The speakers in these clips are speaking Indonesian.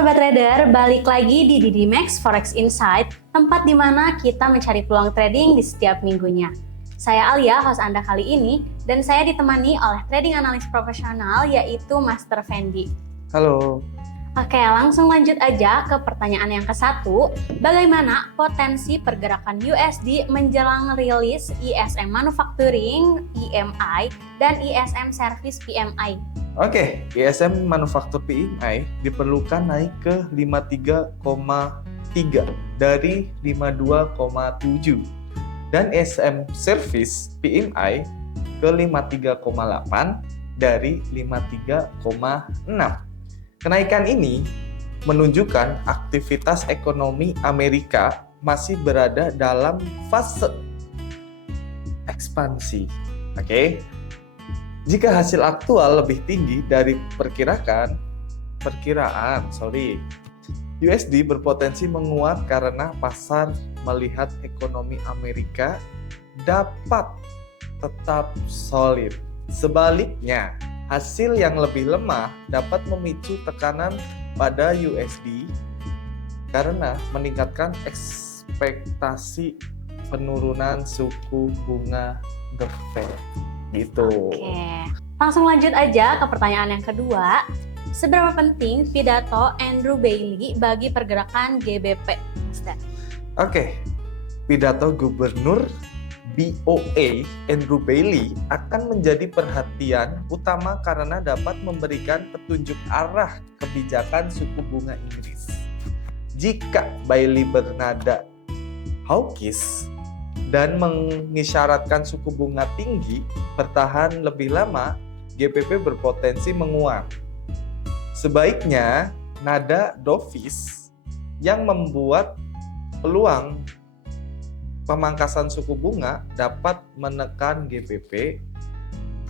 Sobat Trader, balik lagi di Didimax Forex Insight, tempat di mana kita mencari peluang trading di setiap minggunya. Saya Alia, host Anda kali ini, dan saya ditemani oleh trading analis profesional yaitu Master Fendi. Halo. Oke, langsung lanjut aja ke pertanyaan yang ke-1. Bagaimana potensi pergerakan USD menjelang rilis ISM Manufacturing (IMI) dan ISM Service (PMI)? Oke, ISM Manufaktur PMI diperlukan naik ke 53,3 dari 52,7 dan ISM Service PMI ke 53,8 dari 53,6. Kenaikan ini menunjukkan aktivitas ekonomi Amerika masih berada dalam fase ekspansi. Oke. Jika hasil aktual lebih tinggi dari perkiraan, USD berpotensi menguat karena pasar melihat ekonomi Amerika dapat tetap solid. Sebaliknya, hasil yang lebih lemah dapat memicu tekanan pada USD karena meningkatkan ekspektasi penurunan suku bunga The Fed. Gitu. Oke, langsung lanjut aja ke pertanyaan yang kedua. Seberapa penting pidato Andrew Bailey bagi pergerakan GBP? Oke, pidato Gubernur BOA Andrew Bailey akan menjadi perhatian utama karena dapat memberikan petunjuk arah kebijakan suku bunga Inggris. Jika Bailey bernada hawkish dan mengisyaratkan suku bunga tinggi bertahan lebih lama, GBP berpotensi menguat. Sebaiknya nada dovish yang membuat peluang pemangkasan suku bunga dapat menekan GBP.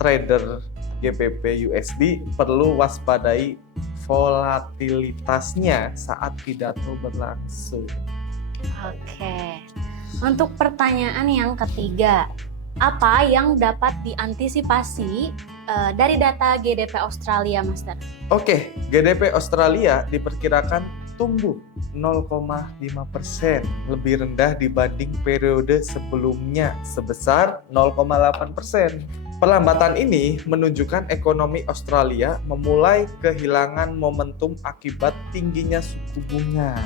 Trader GBP USD perlu waspadai volatilitasnya saat pidato berlangsung. Oke. Untuk pertanyaan yang ketiga, apa yang dapat diantisipasi dari data GDP Australia, Master? Oke, GDP Australia diperkirakan tumbuh 0,5%, lebih rendah dibanding periode sebelumnya sebesar 0,8%. Perlambatan ini menunjukkan ekonomi Australia memulai kehilangan momentum akibat tingginya suku bunga.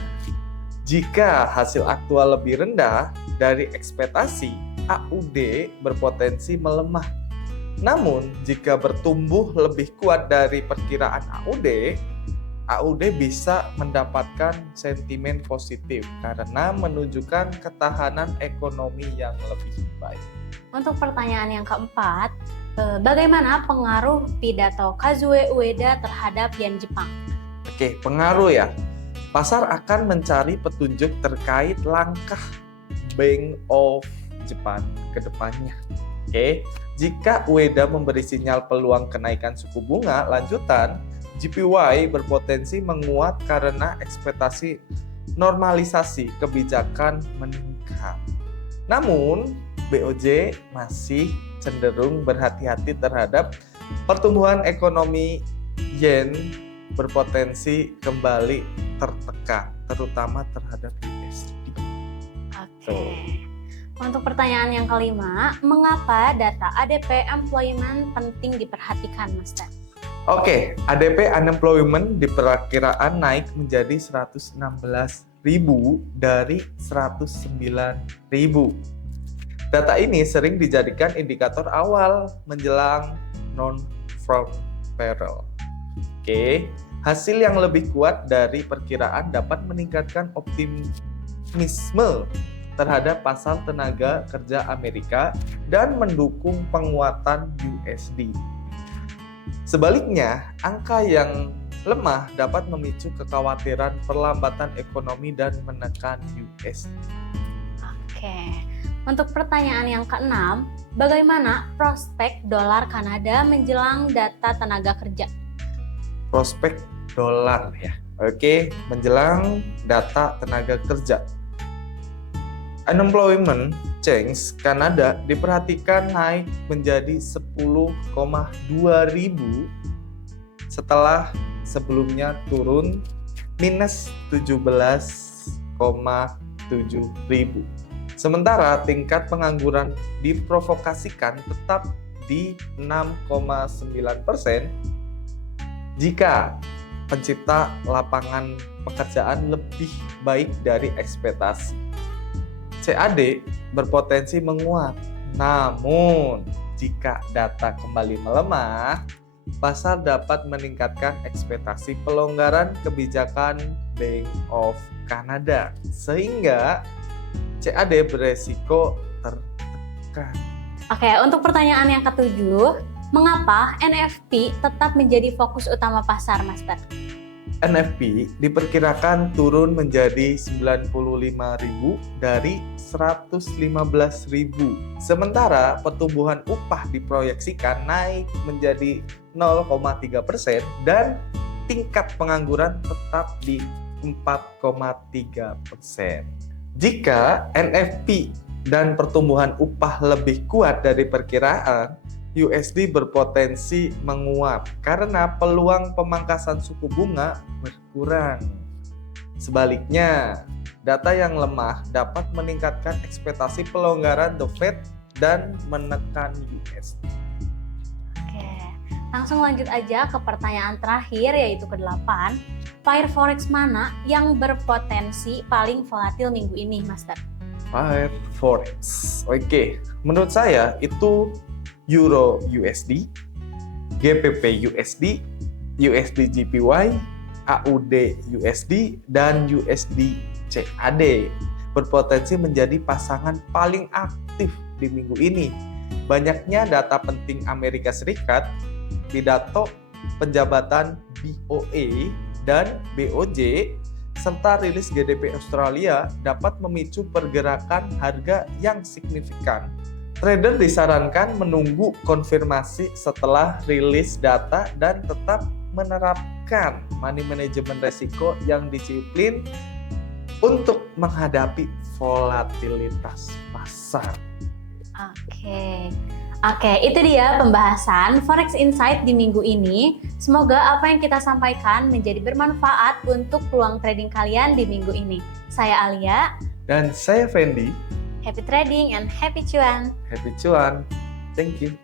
Jika hasil aktual lebih rendah dari ekspektasi, AUD berpotensi melemah. Namun, jika bertumbuh lebih kuat dari perkiraan AUD bisa mendapatkan sentimen positif karena menunjukkan ketahanan ekonomi yang lebih baik. Untuk pertanyaan yang keempat, bagaimana pengaruh pidato Kazuo Ueda terhadap yen Jepang? Oke, pengaruh ya. Pasar akan mencari petunjuk terkait langkah Bank of Japan ke depannya. Oke, jika Ueda memberi sinyal peluang kenaikan suku bunga lanjutan, JPY berpotensi menguat karena ekspektasi normalisasi kebijakan meningkat. Namun, BOJ masih cenderung berhati-hati terhadap pertumbuhan ekonomi yen berpotensi kembali tertekan, terutama terhadap USD. Oke. Untuk pertanyaan yang kelima, mengapa data ADP employment penting diperhatikan, Master? Oke, ADP unemployment diperkirakan naik menjadi 116.000 dari 109.000. Data ini sering dijadikan indikator awal menjelang non-farm payroll. Oke, hasil yang lebih kuat dari perkiraan dapat meningkatkan optimisme terhadap pasar tenaga kerja Amerika dan mendukung penguatan USD. Sebaliknya, angka yang lemah dapat memicu kekhawatiran perlambatan ekonomi dan menekan USD. Oke. Untuk pertanyaan yang keenam, bagaimana prospek dolar Kanada menjelang data tenaga kerja? Prospek dolar ya. Oke, menjelang data tenaga kerja. Unemployment change Kanada diperhatikan naik menjadi 10,2 ribu setelah sebelumnya turun minus 17,7 ribu. Sementara tingkat pengangguran diprovokasikan tetap di 6,9% jika pencipta lapangan pekerjaan lebih baik dari ekspektasi. CAD berpotensi menguat, namun jika data kembali melemah, pasar dapat meningkatkan ekspektasi pelonggaran kebijakan Bank of Canada, sehingga CAD beresiko tertekan. Oke, untuk pertanyaan yang ketujuh, mengapa NFP tetap menjadi fokus utama pasar, Master? NFP diperkirakan turun menjadi 95.000 dari 115.000. Sementara pertumbuhan upah diproyeksikan naik menjadi 0,3% dan tingkat pengangguran tetap di 4,3%. Jika NFP dan pertumbuhan upah lebih kuat dari perkiraan, USD berpotensi menguat karena peluang pemangkasan suku bunga berkurang. Sebaliknya, data yang lemah dapat meningkatkan ekspektasi pelonggaran The Fed dan menekan USD. Oke, langsung lanjut aja ke pertanyaan terakhir, yaitu ke-8. Pair forex mana yang berpotensi paling volatil minggu ini, Master? Pair forex. Oke, menurut saya itu Euro USD, GBP USD, USD JPY, AUD USD, dan USD CAD berpotensi menjadi pasangan paling aktif di minggu ini. Banyaknya data penting Amerika Serikat, pidato penjabatan BOE dan BOJ, serta rilis GDP Australia dapat memicu pergerakan harga yang signifikan. Trader disarankan menunggu konfirmasi setelah rilis data dan tetap menerapkan money management resiko yang disiplin untuk menghadapi volatilitas pasar. Oke, itu dia pembahasan Forex Insight di minggu ini. Semoga apa yang kita sampaikan menjadi bermanfaat untuk peluang trading kalian di minggu ini. Saya Alia. Dan saya Fendi. Happy trading and happy cuan. Happy cuan. Thank you.